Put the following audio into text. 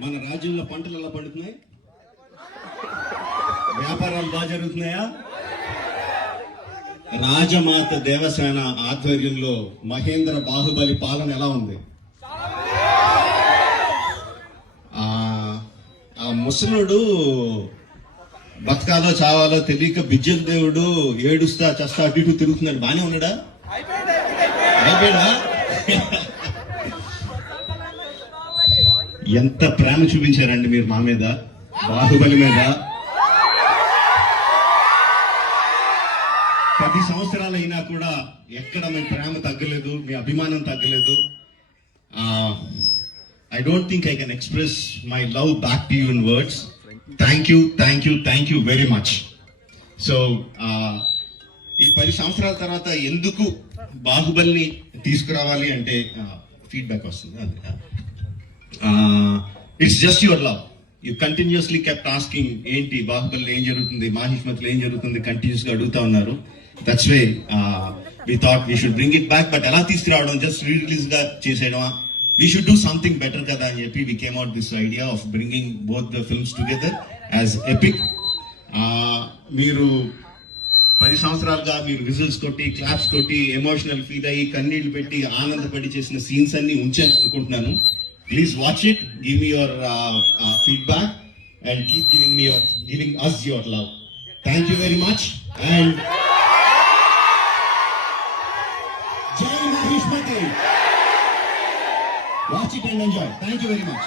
మన రాజ్యంలో పంటలు ఎలా పండుతున్నాయి? వ్యాపారాలు బాగా జరుగుతున్నాయా? రాజమాత దేవసేన ఆధ్వర్యంలో మహేంద్ర బాహుబలి పాలన ఎలా ఉంది? ఆ ముసలుడు బతకాలో చావాలో తెలియక బిజ్జల దేవుడు ఏడుస్తా చస్తా అటు ఇటు తిరుగుతున్నాడు. బానే ఉన్నాడా? అయిపోయాడా? ఎంత ప్రేమ చూపించారండి మీరు మా మీద, బాహుబలి మీద. 10 సంవత్సరాలు అయినా కూడా ఎక్కడ మీ ప్రేమ తగ్గలేదు, మీ అభిమానం తగ్గలేదు. I don't think I can express my love back to you in words. Thank you very much. So, ఈ 10 సంవత్సరాల తర్వాత ఎందుకు బాహుబలిని తీసుకురావాలి అంటే ఫీడ్బ్యాక్ వస్తుంది. It's just your love. You continuously kept asking ఏంటి బాహుబలిలో ఏం జరుగుతుంది, మాహిష్మతిలో ఏం జరుగుతుంది, కంటిన్యూస్ గా అడుగుతా ఉన్నారు. That's why we thought we should bring it back. But ఎలా తీసుకురావడం, జస్ట్ రిలీజ్ గా చేసేయడమా? We should do something better కదా అని చెప్పి we came out this idea of bringing both the films together as epic. మీరు 10 సంవత్సరాలుగా మీరు విజిల్స్ కొట్టి, క్లాప్స్ కొట్టి, ఎమోషనల్ ఫీల్ అయ్యి, కన్నీళ్లు పెట్టి, ఆనందపడి చేసిన సీన్స్ అన్ని ఉంచాను అనుకుంటున్నాను. Please watch it, give me your feedback, and keep giving us your love. Thank you very much, and Jai Mahishmati. Watch it and enjoy. Thank you very much.